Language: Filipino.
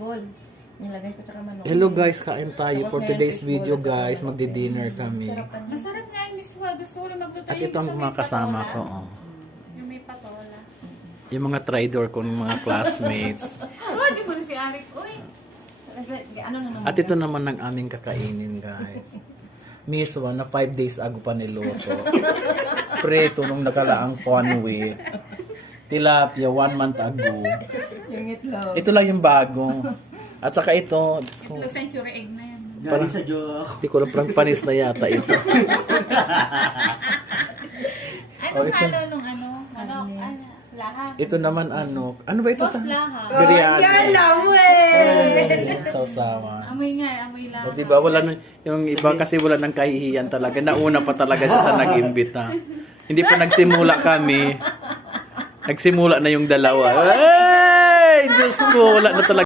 fishball. Nilagay ko sa manok. Hello guys, kain tayo for today's video guys. Magdi-dinner kami. Masarap nga yung miswa. Gusto ko rin magluto At ito ang mga kasama ko. Oh. Yung may patola. Yung mga trader ko, ng mga classmates. Oh, di mo si Arik. Uy. Ano na naman? At ito naman ang aming kakainin guys. Miswa na 5 days ago pa niluto. Preto nung nakalaang 1 week. Tilapia 1 month ago. Yung itlog. Ito lang yung bago. At saka ito, Itlog century egg na yan. parang Galing sa joke. hindi ko lang parang panis na yata ito. Anong ito. halo nung ano? Lahat. Ito naman ano ba ito? Boss lahat. Biryani. Yan lang, wey! Sausawan. Amoy nga, amoy lahat. O diba, wala na, yung iba kasi wala nang kahihiyan talaga. Nauna pa talaga siya sa nag-imbita. Hindi pa nagsimula kami. Nagsimula na yung dalawa. Ay! Diyos ko, wala na talaga.